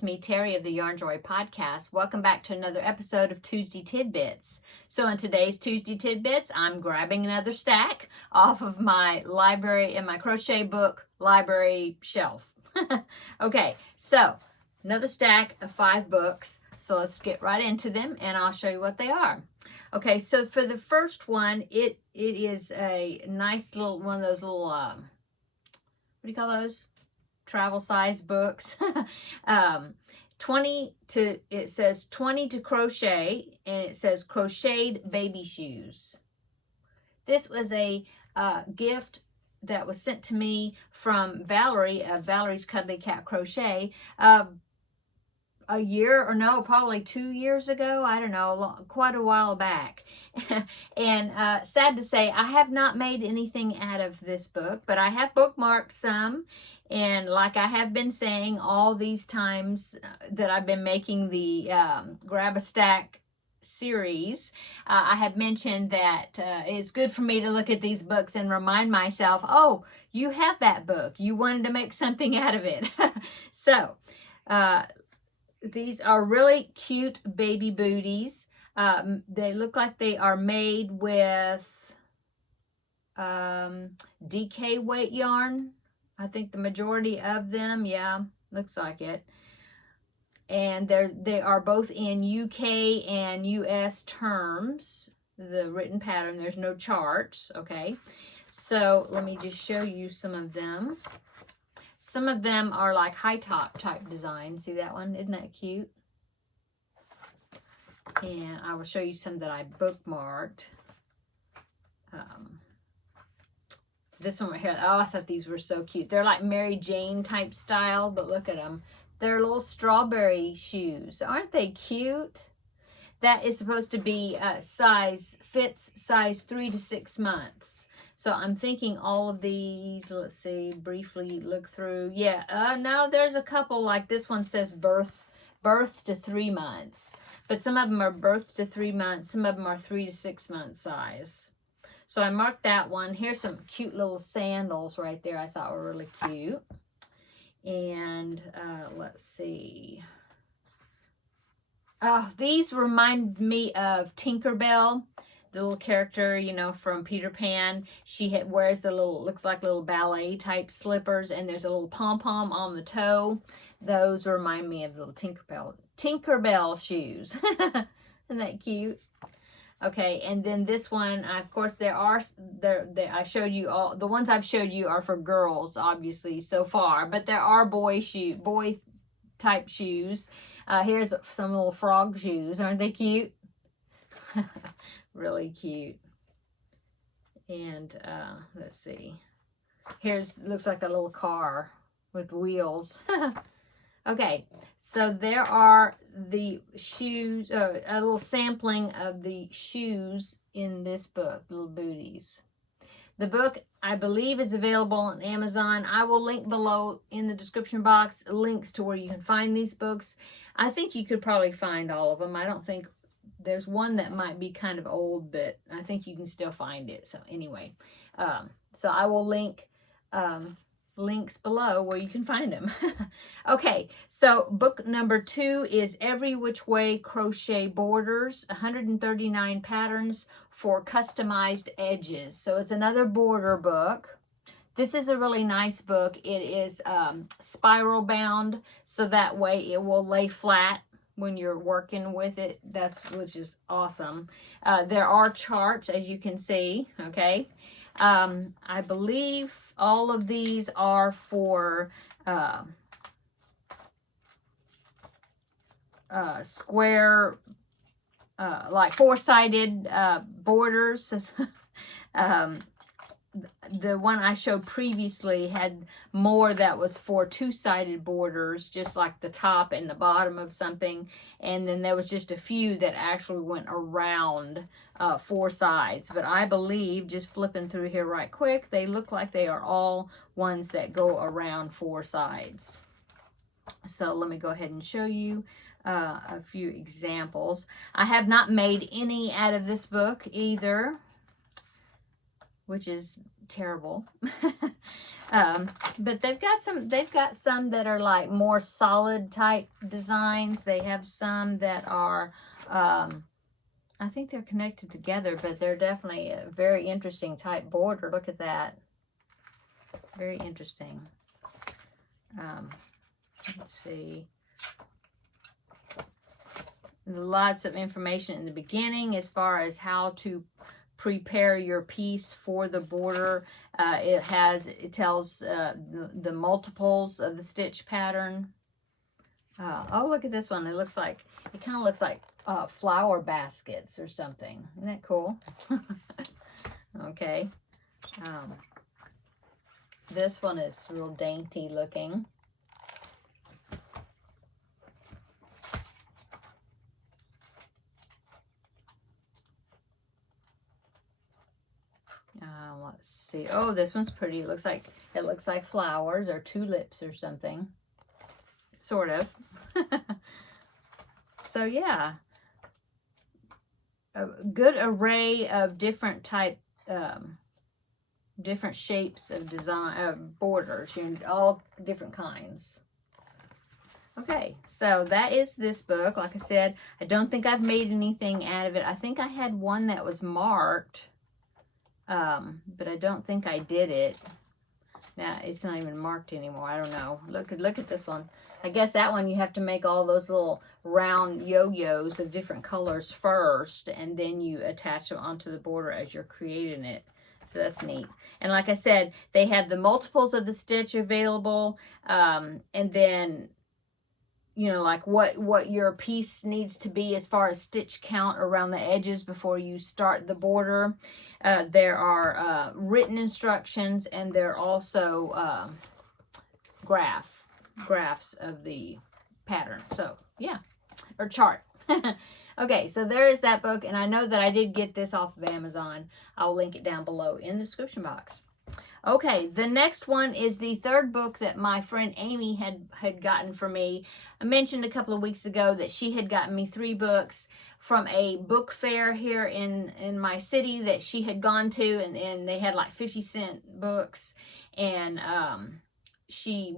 it's me, Terri of the Yarn Joy Podcast. Welcome back to another episode of Tuesday Tidbits. So in today's Tuesday Tidbits, I'm grabbing another stack off of my library and my crochet book library shelf. Okay, so another stack of 5 books. So let's get right into them and I'll show you what they are. Okay, so for the first one, it is a nice little one of those little, what do you call those? Travel size books. It says 20 to crochet, and it says crocheted baby shoes. This was a gift that was sent to me from Valerie of Valerie's Cuddly Cat Crochet a year, or no, probably 2 years ago. I don't know, quite a while back. And sad to say, I have not made anything out of this book, but I have bookmarked some. And like I have been saying all these times that I've been making the Grab a Stack series, I have mentioned that it's good for me to look at these books and remind myself, oh, you have that book. You wanted to make something out of it. So, these are really cute baby booties. They look like they are made with DK weight yarn. I think the majority of them, yeah, looks like it. And they are both in UK and US terms, the written pattern. There's no charts, okay? So let me just show you some of them. Some of them are like high top type design. See that one? Isn't that cute? And I will show you some that I bookmarked. This one right here. Oh, I thought these were so cute. They're like Mary Jane type style, but look at them. They're little strawberry shoes. Aren't they cute? That is supposed to be fits size 3 to 6 months. So I'm thinking all of these, let's see, briefly look through. Yeah, no, there's a couple, like this one says birth to 3 months. But some of them are birth to 3 months. Some of them are 3 to 6 month size. So I marked that one. Here's some cute little sandals right there I thought were really cute. And let's see. Oh, these remind me of Tinkerbell, the little character, you know, from Peter Pan. She wears the little, looks like little ballet type slippers, and there's a little pom-pom on the toe. Those remind me of little Tinkerbell shoes. Isn't that cute? Okay, and then this one, of course, I showed you all, the ones I've showed you are for girls, obviously, so far, but there are boy type shoes. Here's some little frog shoes. Aren't they cute? Really cute. And let's see. Looks like a little car with wheels. Okay, so there are the shoes, a little sampling of the shoes in this book, little booties. The book, I believe, is available on Amazon. I will link below in the description box links to where you can find these books. I think you could probably find all of them. I don't think, there's one that might be kind of old, but I think you can still find it. So anyway, so I will link links below where you can find them. Okay, so book number 2 is Every Which Way Crochet Borders, 139 patterns for customized edges. So it's another border book. This is a really nice book. It is spiral bound, so that way it will lay flat when you're working with it. Which is awesome. There are charts, as you can see, okay? I believe all of these are for square, like 4-sided borders. The one I showed previously had more that was for 2-sided borders, just like the top and the bottom of something. And then there was just a few that actually went around 4 sides. But I believe, just flipping through here right quick, they look like they are all ones that go around 4 sides. So let me go ahead and show you a few examples. I have not made any out of this book either. which is terrible. But they've got some that are like more solid type designs. They have some that are, I think they're connected together, but they're definitely a very interesting type border. Look at that. Very interesting. Let's see. Lots of information in the beginning as far as how to prepare your piece for the border. It tells the multiples of the stitch pattern. Oh, look at this one. It kind of looks like flower baskets or something. Isn't that cool? Okay. This one is real dainty looking. Let's see. Oh, this one's pretty. It looks like flowers or tulips or something. Sort of. So yeah, a good array of different different shapes of design, borders, all different kinds. Okay, so that is this book. Like I said, I don't think I've made anything out of it. I think I had one that was marked, but I don't think I did it. Now, it's not even marked anymore. I don't know. Look at this one. I guess that one you have to make all those little round yo-yos of different colors first, and then you attach them onto the border as you're creating it. So that's neat. And like I said, they have the multiples of the stitch available, and then, like what your piece needs to be as far as stitch count around the edges before you start the border. There are written instructions, and there are also graphs of the pattern. So yeah, or chart. Okay, so there is that book, and I know that I did get this off of Amazon. I'll link it down below in the description box. Okay, the next one is the third book that my friend Amy had gotten for me. I mentioned a couple of weeks ago that she had gotten me 3 books from a book fair here in my city that she had gone to, and they had like 50-cent books, and she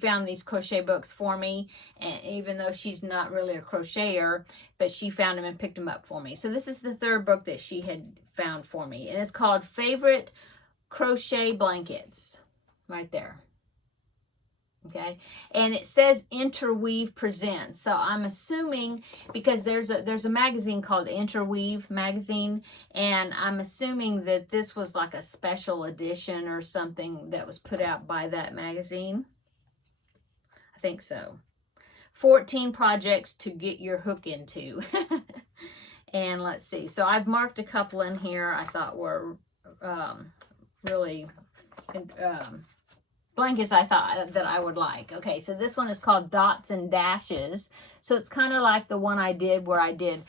found these crochet books for me, and even though she's not really a crocheter, but she found them and picked them up for me. So this is the third book that she had found for me, and it's called Favorite Crochet Blankets, right there. Okay, and it says Interweave Presents. So I'm assuming, because there's a magazine called Interweave magazine, and I'm assuming that this was like a special edition or something that was put out by that magazine. I think so. 14 projects to get your hook into. And let's see. So I've marked a couple in here I thought were really blankets I thought that I would like. Okay, so this one is called Dots and Dashes. So it's kind of like the one I did where I did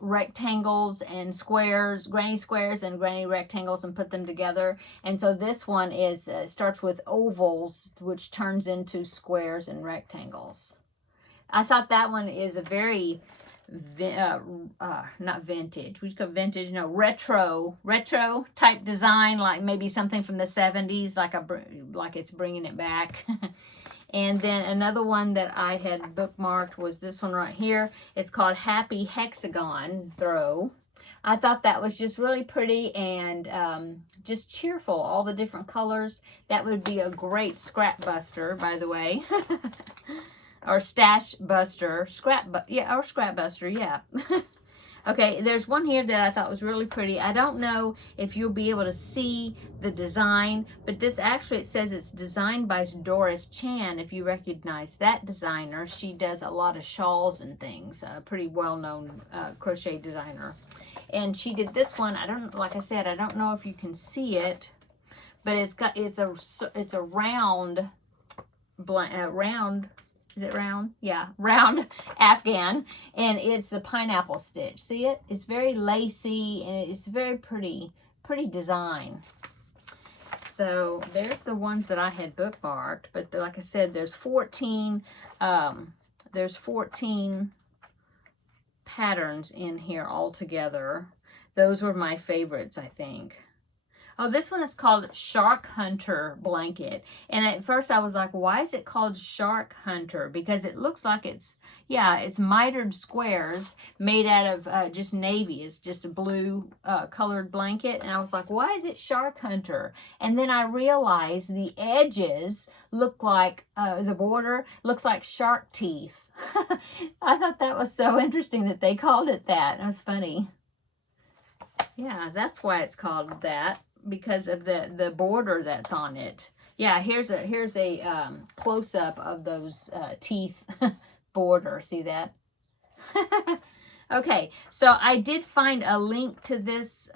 rectangles and squares, granny squares and granny rectangles, and put them together. And so this one is starts with ovals, which turns into squares and rectangles. I thought that one is a very not vintage, we call vintage, no, retro type design, like maybe something from the 70s, like it's bringing it back. And then another one that I had bookmarked was this one right here. It's called Happy Hexagon Throw. I thought that was just really pretty and just cheerful, all the different colors. That would be a great scrap buster, by the way. Or stash buster, scrap buster, yeah. Okay, there's one here that I thought was really pretty. I don't know if you'll be able to see the design, but this actually, it says it's designed by Doris Chan, if you recognize that designer. She does a lot of shawls and things, a pretty well-known crochet designer. And she did this one. Like I said, I don't know if you can see it, but it's a round, is it round? Yeah, round Afghan, and it's the pineapple stitch. See it? It's very lacy, and it's very pretty design. So there's the ones that I had bookmarked, but like I said, there's 14 patterns in here altogether. Those were my favorites, I think. Oh, this one is called Shark Hunter Blanket. And at first I was like, why is it called Shark Hunter? Because it looks like it's, yeah, it's mitered squares made out of just navy. It's just a blue colored blanket. And I was like, why is it Shark Hunter? And then I realized the edges look like, the border looks like shark teeth. I thought that was so interesting that they called it that. It was funny. Yeah, that's why it's called that, because of the border that's on it. Yeah, here's a close up of those teeth border. See that? Okay, so I did find a link to this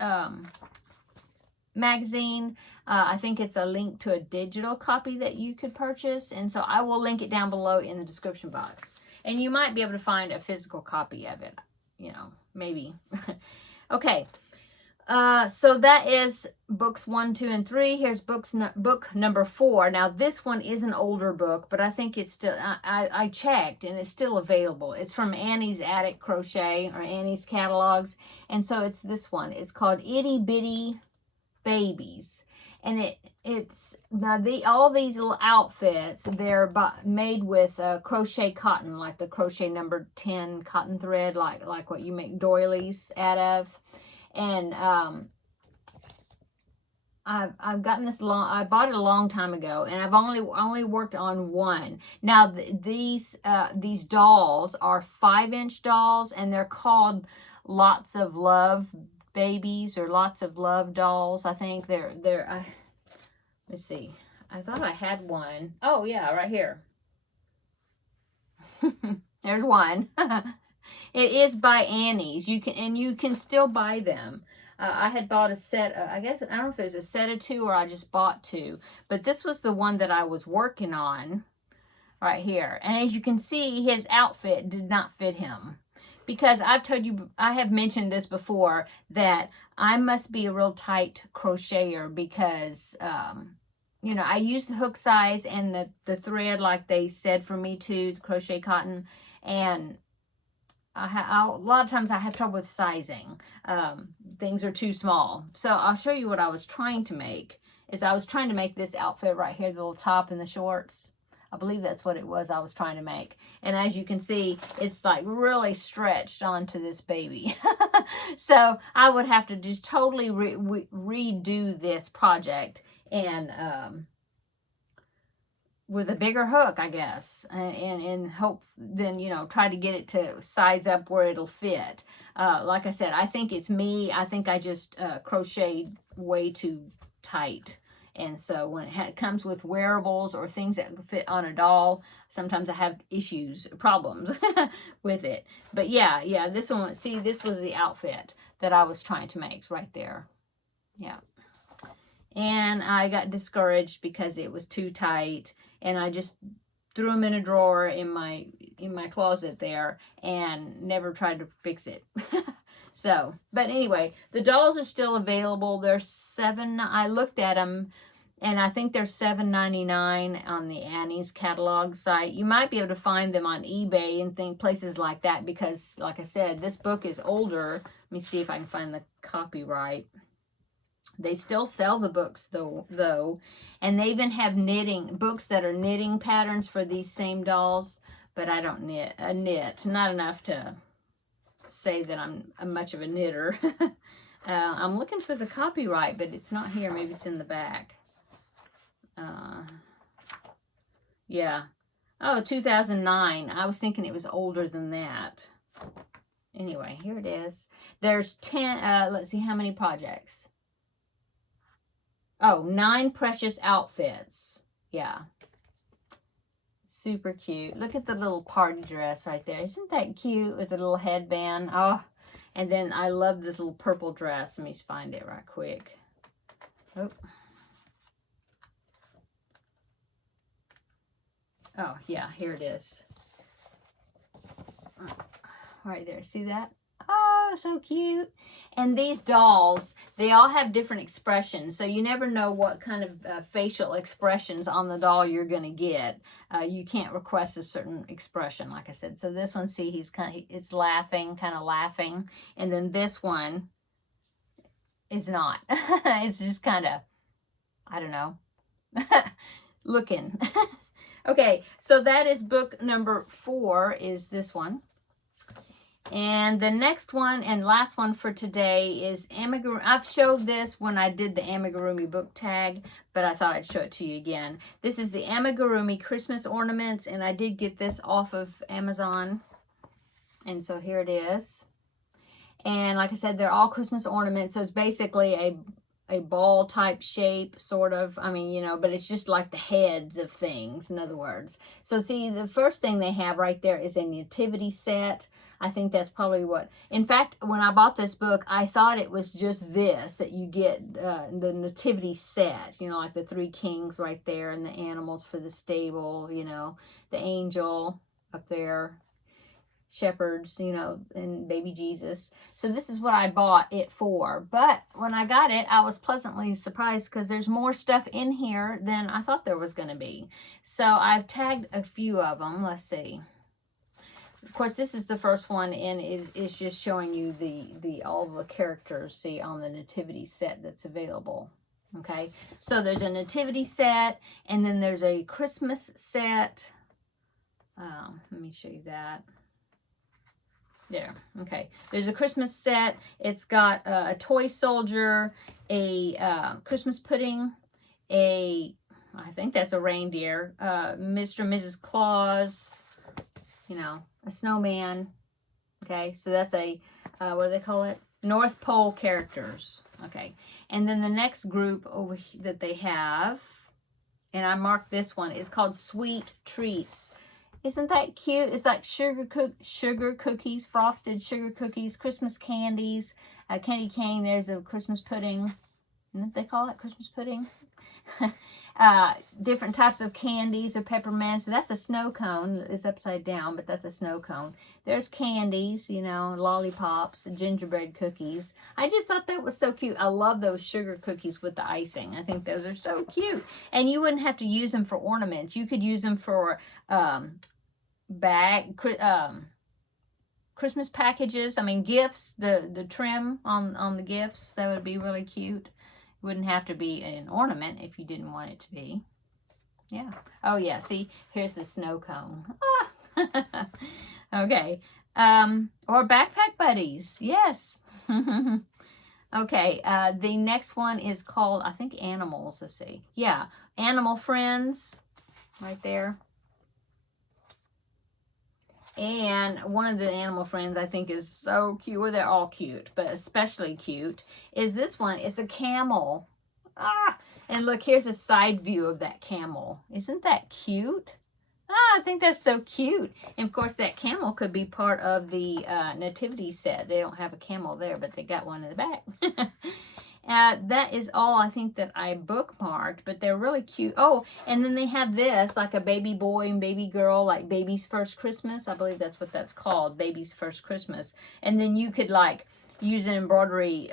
magazine. I think it's a link to a digital copy that you could purchase, and so I will link it down below in the description box. And you might be able to find a physical copy of it, you know, maybe. Okay. So that is books 1, 2, and 3. Here's book number 4. Now this one is an older book, but I think it's still, I checked and it's still available. It's from Annie's Attic Crochet, or Annie's Catalogs. And so it's this one. It's called Itty Bitty Babies. And it's now all these little outfits, they're made with crochet cotton, like the crochet number 10 cotton thread, like what you make doilies out of. And I've gotten this I bought it a long time ago, and I've only worked on one. Now these dolls are 5-inch dolls, and they're called Lots of Love Babies, or Lots of Love Dolls. I think they're let's see. I thought I had one. Oh yeah, right here. There's one. It is by Annie's. You can still buy them. I had bought a set. I guess, I don't know if it was a set of 2 or I just bought 2. But this was the one that I was working on right here. And as you can see, his outfit did not fit him. Because I've told you, I have mentioned this before, that I must be a real tight crocheter because, you know, I use the hook size and the thread like they said for me to, crochet cotton. And a lot of times I have trouble with sizing. Things are too small. So I'll show you what I was trying to make. I was trying to make this outfit right here, the little top and the shorts. I believe that's what it was I was trying to make. And as you can see, it's like really stretched onto this baby. So I would have to just totally redo this project, and with a bigger hook, I guess, and hope then, you know, try to get it to size up where it'll fit. Like I said, I think it's me. I think I just crocheted way too tight. And so when it comes with wearables or things that fit on a doll, sometimes I have problems with it. But yeah, this one, see, this was the outfit that I was trying to make. It's right there. Yeah. And I got discouraged because it was too tight, and I just threw them in a drawer in my closet there and never tried to fix it. So, but anyway, the dolls are still available. They're I looked at them, and I think they're $7.99 on the Annie's catalog site. You might be able to find them on eBay and places like that, because like I said, this book is older. Let me see if I can find the copyright. They still sell the books though, and they even have books that are knitting patterns for these same dolls, but I don't knit, not enough to say that I'm much of a knitter. I'm looking for the copyright, but it's not here. Maybe it's in the back. Yeah. Oh, 2009. I was thinking it was older than that. Anyway, here it is. There's 10, let's see how many projects. Oh, 9 precious outfits. Yeah. Super cute. Look at the little party dress right there. Isn't that cute with the little headband? Oh, and then I love this little purple dress. Let me just find it right quick. Oh. Oh, yeah, here it is. Right there. See that? Oh, so cute. And these dolls, they all have different expressions, so you never know what kind of facial expressions on the doll you're going to get. You can't request a certain expression, like I said. So this one, see, it's laughing, kind of laughing. And then this one, is not. It's just kind of, I don't know, looking. Okay, so that is book number 4, is this one. And the next one and last one for today is amigurumi. I've showed this when I did the amigurumi book tag, but I thought I'd show it to you again. This is the amigurumi Christmas ornaments, and I did get this off of Amazon. And so here it is. And like I said, they're all Christmas ornaments. So it's basically a ball type shape, sort of. I mean, you know, but it's just like the heads of things, in other words. So see, the first thing they have right there is a nativity set. I think that's probably what, in fact, when I bought this book, I thought it was just this, that you get the nativity set, you know, like the 3 kings right there and the animals for the stable, you know, the angel up there, shepherds, you know, and baby Jesus. So this is what I bought it for. But when I got it, I was pleasantly surprised because there's more stuff in here than I thought there was going to be. So I've tagged a few of them. Let's see. Of course, this is the first one, and it is just showing you the all the characters, see, on the nativity set that's available. Okay, so there's a nativity set, and then there's a Christmas set. Let me show you that. There, okay. There's a Christmas set. It's got a toy soldier, a Christmas pudding, I think that's a reindeer, Mr. and Mrs. Claus, you know, a snowman. Okay, so that's a, what do they call it? North Pole characters. Okay, and then the next group over here that they have, and I marked this one, is called Sweet Treats. Isn't that cute? It's like sugar cookies, frosted sugar cookies, Christmas candies, candy cane. There's a Christmas pudding. Isn't they call it Christmas pudding? Different types of candies or peppermints. That's a snow cone. It's upside down, but that's a snow cone. There's candies, you know, lollipops, gingerbread cookies. I just thought that was so cute. I love those sugar cookies with the icing. I think those are so cute. And you wouldn't have to use them for ornaments. You could use them for Christmas packages. I mean, gifts, the trim on the gifts, that would be really cute. Wouldn't have to be an ornament if you didn't want it to be. Yeah. Oh, yeah. See, here's the snow cone. Okay. Or backpack buddies. Yes. Okay. The next one is called, I think, animals. Let's see. Yeah. Animal friends. Right there. And one of the animal friends I think is so cute. Well, they're all cute, but especially cute is this one. It's a camel. And look, here's a side view of that camel. Isn't that cute? I think that's so cute. And of course, that camel could be part of the nativity set. They don't have a camel there, but they got one in the back. That is all I think that I bookmarked, but they're really cute. Oh, and then they have this, like a baby boy and baby girl, like Baby's First Christmas. I believe that's what that's called, Baby's First Christmas. And then you could, like, use an embroidery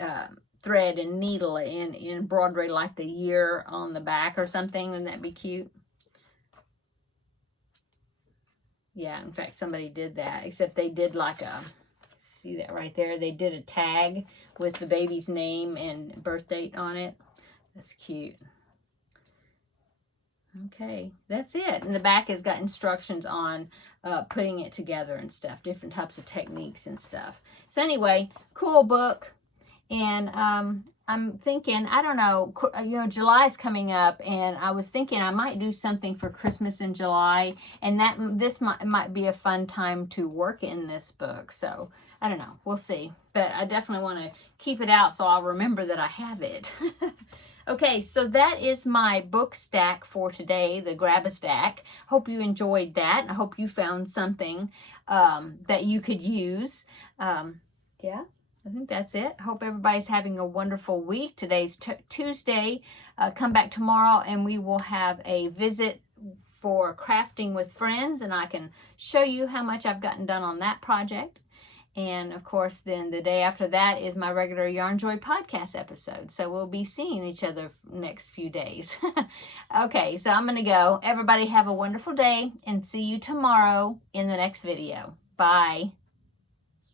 thread and needle and embroidery, like the year on the back or something. Wouldn't that be cute? Yeah, in fact, somebody did that, except they did like a... See that right there? They did a tag with the baby's name and birth date on it. That's cute. Okay, that's it. And the back has got instructions on putting it together and stuff, different types of techniques and stuff. So anyway, cool book. And I'm thinking, I don't know, you know, July's coming up, and I was thinking I might do something for Christmas in July, and this might be a fun time to work in this book. So I don't know, we'll see. But I definitely want to keep it out so I'll remember that I have it. Okay, so that is my book stack for today, the Grab-A-Stack. Hope you enjoyed that. I hope you found something that you could use. Yeah. I think that's it. Hope everybody's having a wonderful week. Today's Tuesday. Come back tomorrow and we will have a visit for crafting with friends, and I can show you how much I've gotten done on that project. And of course, then the day after that is my regular Yarn Joy podcast episode. So we'll be seeing each other next few days. Okay, so I'm going to go. Everybody have a wonderful day and see you tomorrow in the next video. Bye.